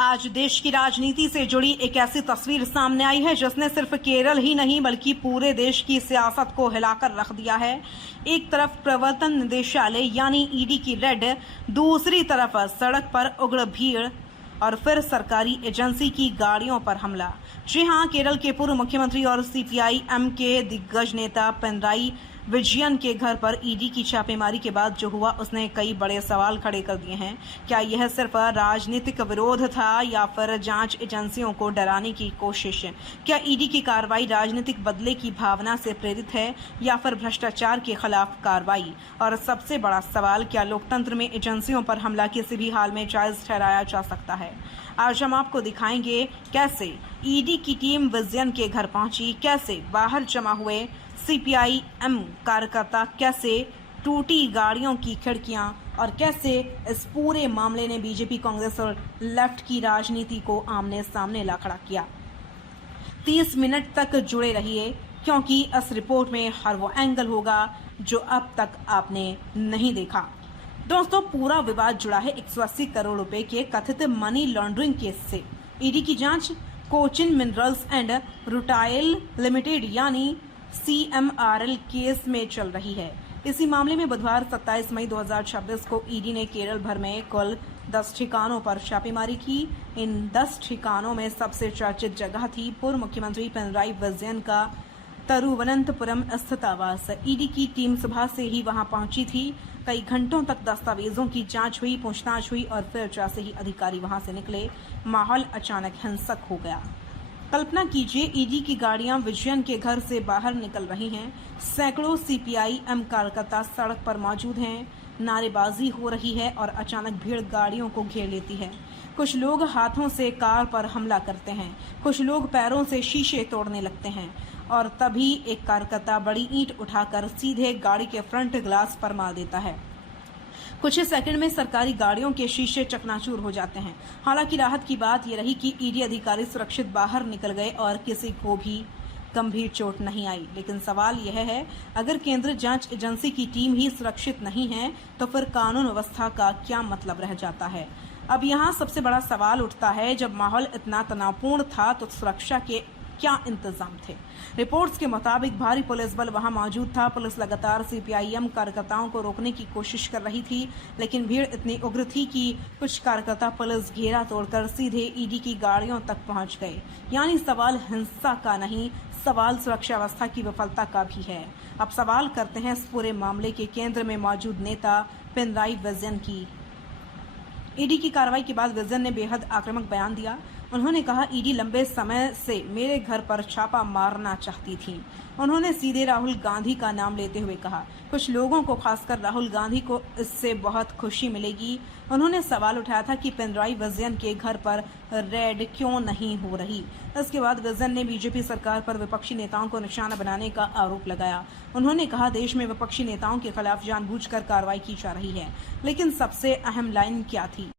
आज देश की राजनीति से जुड़ी एक ऐसी तस्वीर सामने आई है जिसने सिर्फ केरल ही नहीं बल्कि पूरे देश की सियासत को हिलाकर रख दिया है। एक तरफ प्रवर्तन निदेशालय यानी ईडी की रेड, दूसरी तरफ सड़क पर उग्र भीड़ और फिर सरकारी एजेंसी की गाड़ियों पर हमला। जी हां, केरल के पूर्व मुख्यमंत्री और सीपीआई-एम के दिग्गज नेता पिनराई विजयन के घर पर ईडी की छापेमारी के बाद जो हुआ उसने कई बड़े सवाल खड़े कर दिए हैं। क्या यह सिर्फ राजनीतिक विरोध था या फिर जांच एजेंसियों को डराने की कोशिश? क्या ईडी की कार्रवाई राजनीतिक बदले की भावना से प्रेरित है या फिर भ्रष्टाचार के खिलाफ कार्रवाई? और सबसे बड़ा सवाल, क्या लोकतंत्र में एजेंसियों पर हमला किसी भी हाल में जायज ठहराया जा सकता है? आज हम आपको दिखाएंगे कैसे ईडी की टीम विजयन के घर पहुंची, कैसे बाहर जमा हुए सीपीआई-एम कार्यकर्ता, कैसे टूटी गाड़ियों की खिड़कियां और कैसे इस पूरे मामले ने बीजेपी, कांग्रेस और लेफ्ट की राजनीति को आमने सामने ला खड़ा किया। 30 मिनट तक जुड़े रहिए क्योंकि इस रिपोर्ट में हर वो एंगल होगा जो अब तक आपने नहीं देखा। दोस्तों, पूरा विवाद जुड़ा है 180 करोड़ रुपए के कथित मनी लॉन्ड्रिंग केस से। ईडी की जांच Cochin minerals and rutile limited यानी CMRL केस में चल रही है। इसी मामले में बुधवार 27 मई 2026 को ईडी ने केरल भर में कुल 10 ठिकानों पर छापेमारी की। इन 10 ठिकानों में सबसे चर्चित जगह थी पूर्व मुख्यमंत्री पिनराई विजयन का तिरुवनंतपुरम स्थित आवास। ईडी की टीम सुबह से ही वहां पहुंची थी। कई घंटों तक दस्तावेजों की जांच हुई, पूछताछ हुई और फिर जैसे ही अधिकारी वहां से निकले, माहौल अचानक हिंसक हो गया। कल्पना कीजिए, ईडी की गाड़ियां विजयन के घर से बाहर निकल रही हैं। सैकड़ों सीपीआई-एम कार्यकर्ता सड़क पर मौजूद हैं। नारेबाजी हो रही है और अचानक भीड़ गाड़ियों को घेर लेती है। कुछ लोग हाथों से कार पर हमला करते हैं, कुछ लोग पैरों से शीशे तोड़ने लगते हैं और तभी एक कार्यकर्ता बड़ी ईंट उठाकर सीधे गाड़ी के फ्रंट ग्लास पर मार देता है। कुछ ही सेकंड में सरकारी गाड़ियों के शीशे चकनाचूर हो जाते हैं। हालांकि राहत की बात यह रही कि ईडी अधिकारी सुरक्षित बाहर निकल गए और किसी को भी गंभीर चोट नहीं आई। लेकिन सवाल यह है, अगर केंद्रीय जांच एजेंसी की टीम ही सुरक्षित नहीं है तो फिर कानून व्यवस्था का क्या मतलब रह जाता है? अब यहाँ सबसे बड़ा सवाल उठता है, जब माहौल इतना तनावपूर्ण था तो सुरक्षा के क्या इंतजाम थे? रिपोर्ट्स के मुताबिक भारी पुलिस बल वहां मौजूद था। पुलिस लगातार सीपीआई-एम कार्यकर्ताओं को रोकने की कोशिश कर रही थी, लेकिन भीड़ इतनी उग्र थी कि कुछ कार्यकर्ता पुलिस घेरा तोड़कर सीधे ईडी की गाड़ियों तक पहुंच गए। यानी सवाल हिंसा का नहीं, सवाल सुरक्षा व्यवस्था की विफलता का भी है। अब सवाल करते हैं इस पूरे मामले के केंद्र में मौजूद नेता पिनराई विजयन की। ईडी की कार्रवाई के बाद विजयन ने बेहद आक्रामक बयान दिया। उन्होंने कहा, ईडी लंबे समय से मेरे घर पर छापा मारना चाहती थी। उन्होंने सीधे राहुल गांधी का नाम लेते हुए कहा, कुछ लोगों को, खासकर राहुल गांधी को इससे बहुत खुशी मिलेगी। उन्होंने सवाल उठाया था कि पिनराई विजयन के घर पर रेड क्यों नहीं हो रही। इसके बाद विजयन ने बीजेपी सरकार पर विपक्षी नेताओं को निशाना बनाने का आरोप लगाया। उन्होंने कहा, देश में विपक्षी नेताओं के खिलाफ जानबूझकर कार्रवाई की जा रही है। लेकिन सबसे अहम लाइन क्या थी?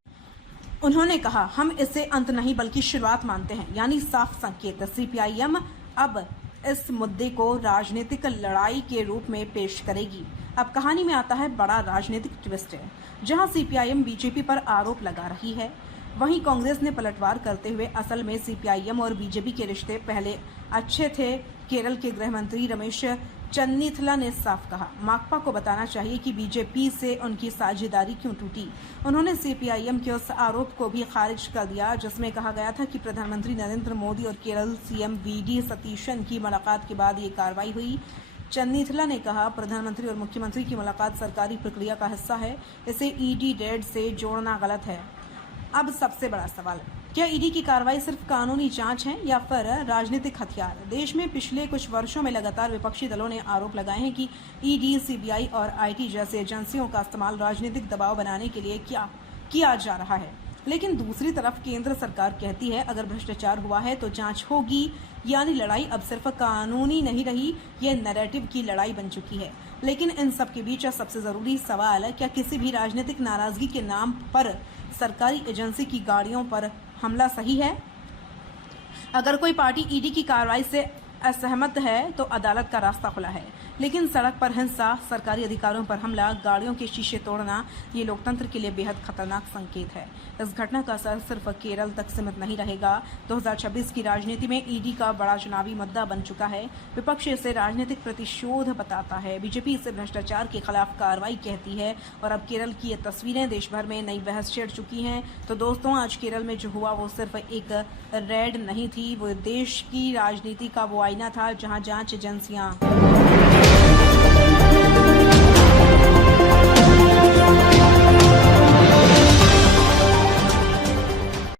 उन्होंने कहा, हम इसे अंत नहीं बल्कि शुरुआत मानते हैं। यानी साफ संकेत, सीपीआई-एम अब इस मुद्दे को राजनीतिक लड़ाई के रूप में पेश करेगी। अब कहानी में आता है बड़ा राजनीतिक ट्विस्ट है। जहां सीपीआई-एम बीजेपी पर आरोप लगा रही है, वहीं कांग्रेस ने पलटवार करते हुए असल में सीपीआई-एम और बीजेपी के रिश्ते पहले अच्छे थे। केरल के गृह मंत्री रमेश चन्नीथला ने साफ कहा, माकपा को बताना चाहिए कि बीजेपी से उनकी साझेदारी क्यों टूटी। उन्होंने सीपीआई-एम के उस आरोप को भी खारिज कर दिया जिसमें कहा गया था कि प्रधानमंत्री नरेंद्र मोदी और केरल सीएम वी.डी. सतीशन की मुलाकात के बाद ये कार्रवाई हुई। चन्नीथला ने कहा, प्रधानमंत्री और मुख्यमंत्री की मुलाकात सरकारी प्रक्रिया का हिस्सा है, इसे ईडी रेड से जोड़ना गलत है। अब सबसे बड़ा सवाल, क्या ईडी की कार्रवाई सिर्फ कानूनी जांच है या फिर राजनीतिक हथियार? देश में पिछले कुछ वर्षों में लगातार विपक्षी दलों ने आरोप लगाए हैं कि ईडी, सीबीआई और आईटी जैसे एजेंसियों का इस्तेमाल राजनीतिक दबाव बनाने के लिए किया जा रहा है। लेकिन दूसरी तरफ केंद्र सरकार कहती है, अगर भ्रष्टाचार हुआ है तो जांच होगी। यानी लड़ाई अब सिर्फ कानूनी नहीं रही, यह नैरेटिव की लड़ाई बन चुकी है। लेकिन इन सब के बीच सबसे जरूरी सवाल, क्या किसी भी राजनीतिक नाराजगी के नाम पर सरकारी एजेंसी की गाड़ियों पर हमला सही है? अगर कोई पार्टी ईडी की कार्रवाई से असहमत है तो अदालत का रास्ता खुला है। लेकिन सड़क पर हिंसा, सरकारी अधिकारियों पर हमला, गाड़ियों के शीशे तोड़ना ये लोकतंत्र के लिए बेहद खतरनाक संकेत है। इस घटना का असर सिर्फ केरल तक सीमित नहीं रहेगा। 2026 की राजनीति में ईडी का बड़ा चुनावी मुद्दा बन चुका है। विपक्ष इसे राजनीतिक प्रतिशोध बताता है, बीजेपी इसे भ्रष्टाचार के खिलाफ कार्रवाई कहती है और अब केरल की ये तस्वीरें देश भर में नई बहस छेड़ चुकी हैं। तो दोस्तों, आज केरल में जो हुआ वो सिर्फ एक रेड नहीं थी, वो देश की राजनीति का वो आईना था जहां जांच एजेंसियां